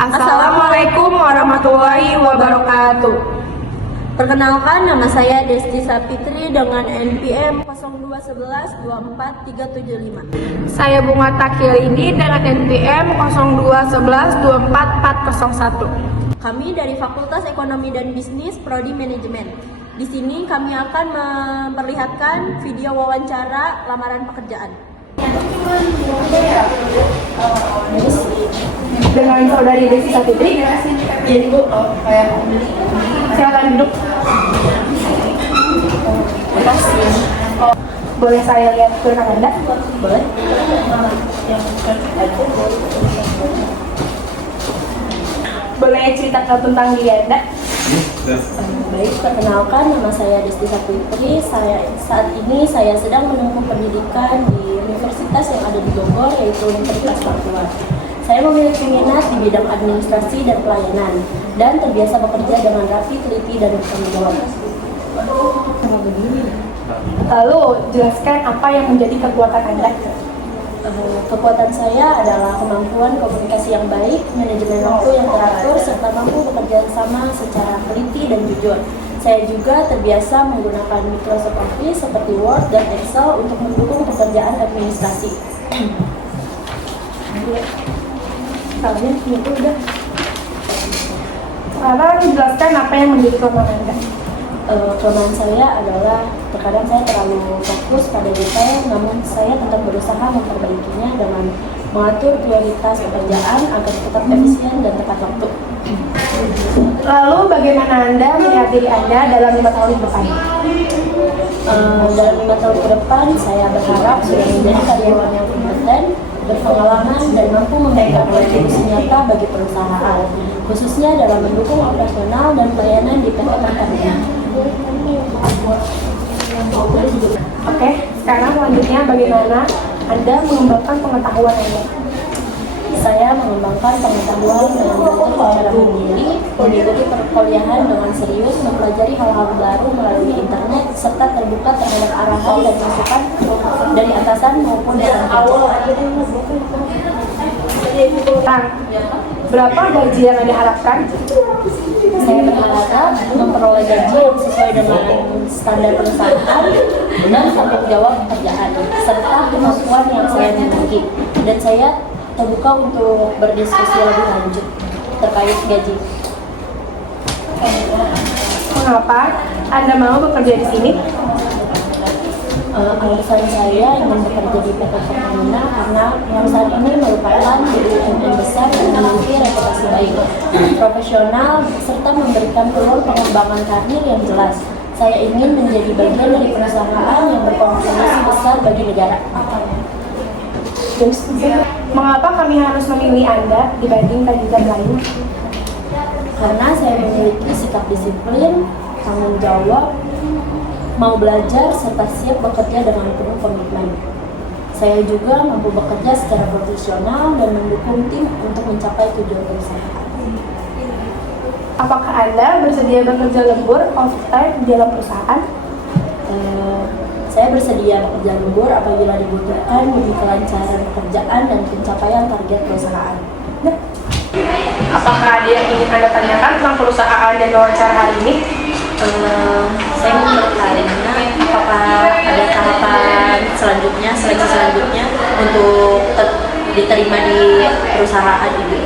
Assalamualaikum warahmatullahi wabarakatuh. Perkenalkan, nama saya Desti Sapitri dengan NPM 02112437 Saya Bunga Takirini dengan NPM 02112441. Kami dari Fakultas Ekonomi dan Bisnis Prodi Manajemen. Di sini kami akan memperlihatkan video wawancara lamaran pekerjaan. Dengan saudari Desti Sapitri. Jadi Bu, Silakan duduk. makasih. Boleh saya lihat berkas Anda? Boleh? Boleh ceritakan tentang diri Anda? Baik, perkenalkan, nama saya Desti Sapitri. Saat ini saya sedang menempuh pendidikan di universitas yang ada di Bogor, yaitu Universitas Papua. Saya memiliki minat di bidang administrasi dan pelayanan, dan terbiasa bekerja dengan rapi, teliti, dan bertanggung jawab. Lalu, jelaskan apa yang menjadi kekuatan Anda. Kekuatan saya adalah kemampuan komunikasi yang baik, manajemen waktu yang teratur, serta mampu bekerja sama secara teliti dan jujur. Saya juga terbiasa menggunakan Microsoft Office seperti Word dan Excel untuk mendukung pekerjaan administrasi. Kalian itu udah. Sekarang jelaskan apa yang menjadi kelemahan Anda. Kelemahan saya adalah terkadang saya terlalu fokus pada detail, namun saya tetap berusaha memperbaikinya dengan mengatur prioritas pekerjaan agar tetap efisien dan tepat waktu. Lalu, bagaimana Anda melihat diri Anda dalam 5 tahun ke depan? Dalam 5 tahun ke depan, saya berharap sudah menjadi karyawan yang kompeten, berpengalaman, dan mampu memberikan kontribusi nyata bagi perusahaan, khususnya dalam mendukung operasional dan pelayanan di PT Pertamina. Oke, sekarang selanjutnya bagaimana Anda mengembangkan pengetahuan Anda? Saya mengembangkan pengetahuan dengan belajar secara mandiri, mengikuti perkuliahan dengan serius, mempelajari hal-hal baru melalui internet, serta terbuka terhadap arahan dan masukan dari atasan maupun dari awal. Berapa gaji yang Anda harapkan? Saya berharap memperoleh gaji yang sesuai dengan standar perusahaan dan tanggung jawab pekerjaan, serta kemampuan yang saya miliki. Dan saya terbuka untuk berdiskusi lebih lanjut terkait gaji. Mengapa Anda mau bekerja di sini? Alasan saya ingin bekerja di PT Pertamina karena perusahaan ini merupakan BUMN besar yang memiliki reputasi baik, profesional, serta memberikan peluang pengembangan karir yang jelas. Saya ingin menjadi bagian dari perusahaan yang berkontribusi besar bagi negara. Mengapa kami harus memilih Anda dibanding kandidat lain? Karena saya memiliki sikap disiplin, tanggung jawab, mau belajar, serta siap bekerja dengan penuh komitmen. Saya juga mampu bekerja secara profesional dan mendukung tim untuk mencapai tujuan perusahaan. Apakah Anda bersedia bekerja lembur overtime di dalam perusahaan? Saya bersedia bekerja lembur apabila dibutuhkan demi kelancaran pekerjaan dan pencapaian target perusahaan. Apakah ada yang ingin Anda tanyakan tentang perusahaan dan wawancara hari ini? Saya ingin bertanya apakah ada tahapan selanjutnya, seleksi selanjutnya untuk diterima di perusahaan ini.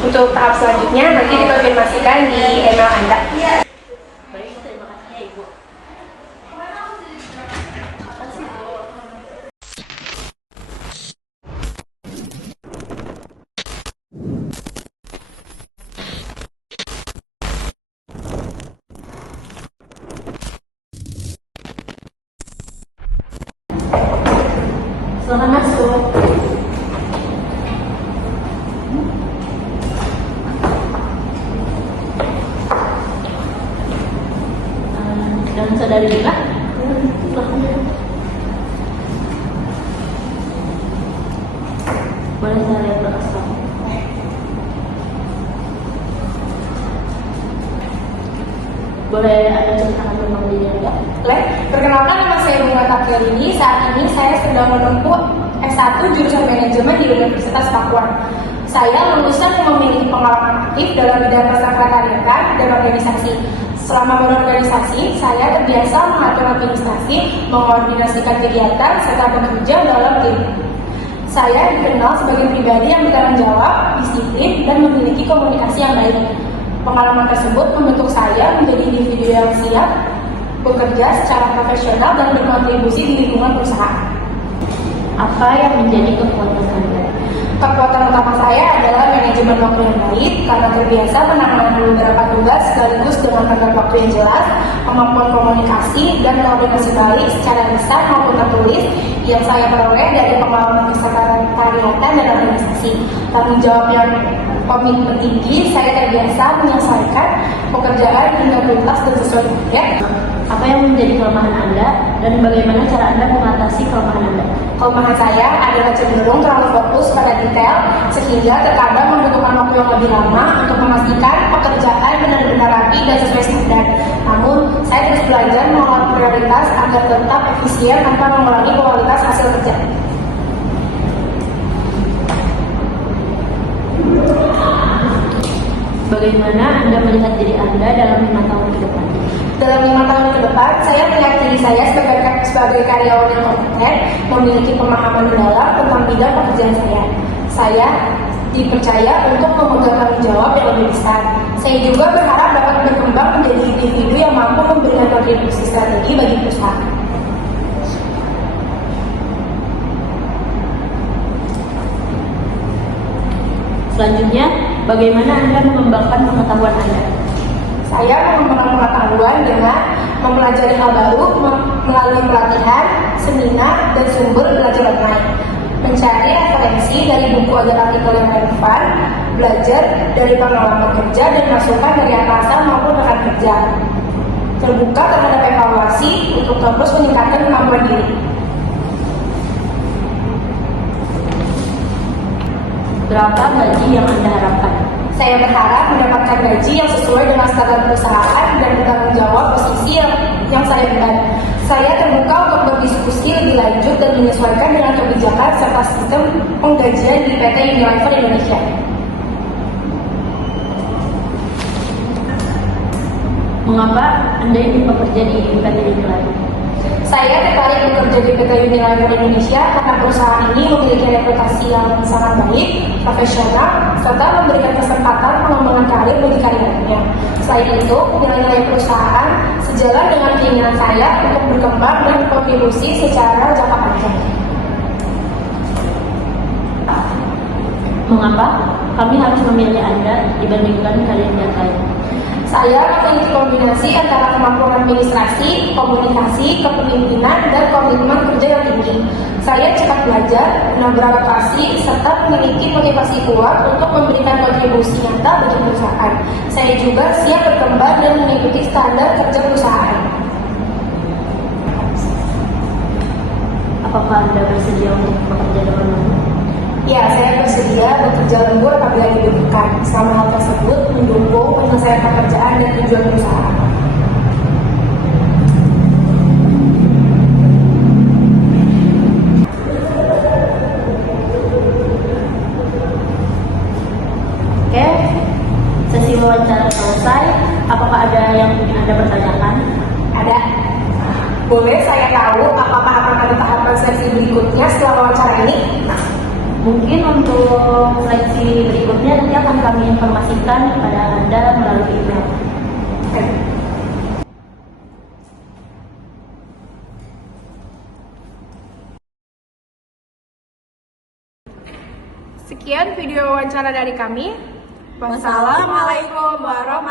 Untuk tahap selanjutnya nanti dikonfirmasikan di email Anda. Baik, terima kasih ya Ibu. Selamat masuk. sadari juga. Boleh saya lihat berkas kamu? Boleh Anda ceritakan tentang diri Anda? Perkenalkan, nama saya Bunga Takirini. Saat ini saya sedang menempuh S1 jurusan manajemen di Universitas Pakuan. Saya lulusan yang memiliki pengalaman aktif dalam bidang kesekretariatan dan organisasi. Selama berorganisasi, saya terbiasa mengatur administrasi, mengkoordinasikan kegiatan, serta bekerja dalam tim. Saya dikenal sebagai pribadi yang bertanggung jawab, disiplin, dan memiliki komunikasi yang baik. Pengalaman tersebut membentuk saya menjadi individu yang siap bekerja secara profesional dan berkontribusi di lingkungan perusahaan. Apa yang menjadi kekuatan Anda? Kekuatan utama saya adalah manajemen waktu yang baik karena terbiasa menangani beberapa tugas sekaligus dengan tenggat waktu yang jelas, kemampuan komunikasi dan koordinasi baik secara lisan maupun tertulis yang saya peroleh dari pengalaman kesekretariatan dan organisasi. Tanggung jawab yang komitmen tinggi, saya terbiasa menyelesaikan pekerjaan hingga tuntas dan sesuai target. Apa yang menjadi kelemahan Anda dan bagaimana cara Anda mengatasi kelemahan Anda? Kelemahan saya adalah cenderung terlalu fokus pada detail sehingga terkadang membutuhkan waktu yang lebih lama untuk memastikan pekerjaan benar-benar rapi dan sesuai standar. Namun, saya terus belajar mengolah prioritas agar tetap efisien tanpa mengurangi kualitas hasil kerja. Bagaimana Anda melihat diri Anda dalam 5 tahun ke depan? Dalam 5 tahun ke depan, saya melihat diri saya sebagai karyawan yang kompeten, memiliki pemahaman mendalam tentang bidang pekerjaan saya. Saya dipercaya untuk memegang tanggung jawab yang lebih besar. Saya juga berharap dapat berkembang menjadi individu yang mampu memberikan kontribusi strategi bagi perusahaan. Selanjutnya, bagaimana Anda mengembangkan pengetahuan Anda? Saya mengembangkan pengetahuan dengan mempelajari hal baru melalui pelatihan, seminar, dan sumber belajar online. Mencari referensi dari buku agar artikel yang relevan, belajar dari pengalaman kerja dan masukan dari atasan maupun rekan kerja. Terbuka terhadap evaluasi untuk terus meningkatkan kemampuan diri. Berapa gaji yang Anda harapkan? Saya berharap mendapatkan gaji yang sesuai dengan standar perusahaan dan bertanggung jawab posisi yang saya emban. Saya terbuka untuk berdiskusi lebih lanjut dan menyesuaikan dengan kebijakan serta sistem penggajian di PT Unilever Indonesia. Mengapa Anda ingin bekerja di PT Unilever? Saya tertarik bekerja di PT Unilever Indonesia karena perusahaan ini memiliki reputasi yang sangat baik, profesional, serta memberikan kesempatan pengembangan karir bagi karyawannya. Selain itu, nilai-nilai perusahaan sejalan dengan keinginan saya untuk berkembang dan berkontribusi secara jangka panjang. Mengapa kami harus memilih Anda dibandingkan kalian yang lain? Saya memiliki kombinasi antara kemampuan administrasi, komunikasi, kepemimpinan, dan komitmen kerja yang tinggi. Saya cepat belajar, mudah beradaptasi, serta memiliki motivasi kuat untuk memberikan kontribusi nyata bagi perusahaan. Saya juga siap berkembang dan mengikuti standar kerja perusahaan. Apakah Anda bersedia untuk bekerja dengan lembur? Ya, saya bersedia bekerja lembur apabila dibutuhkan. Selama hal tersebut mendukung penyelesaian pekerjaan dan tujuan perusahaan. Oke, sesi wawancara selesai. Apakah ada yang ingin Anda pertanyakan? Ada. Boleh saya tahu apakah akan ada tahapan seleksi berikutnya setelah wawancara ini? Mungkin untuk seleksi berikutnya nanti akan kami informasikan kepada Anda melalui email. Sekian video wawancara dari kami. Wassalamualaikum warahmatullahi wabarakatuh.